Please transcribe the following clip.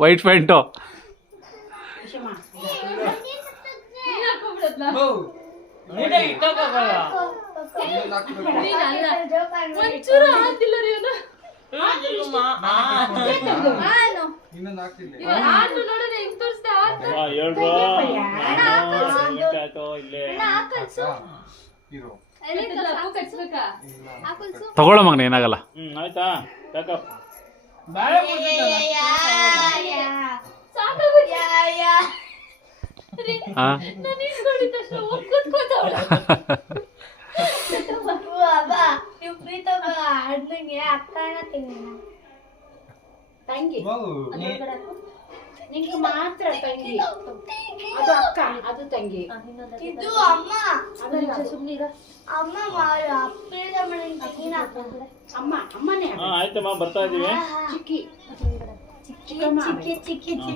White pant ತಗೊಳ್ಳೋ ಮಗನ ಏನಾಗಲ್ಲ. ಆಯ್ತಾ ತಂಗಿ ನಿಂಗೆ ಮಾತ್ರ ತಂಗಿ, ಅದು ಅಕ್ಕ, ಅದು ತಂಗಿ, ಇದು ಅಮ್ಮ. ಸುಮ್ಮನಿರ ಅಮ್ಮ ಅಮ್ಮ ಅಮ್ಮನೇ. ಆಯ್ತಮ್ಮ ಬರ್ತಾ ಇದೀವಿ. ಚಿಕ್ಕಿ ಚಿಕ್ಕಿ ಚಿಕ್ಕಿ ಚಿಕ್ಕಿ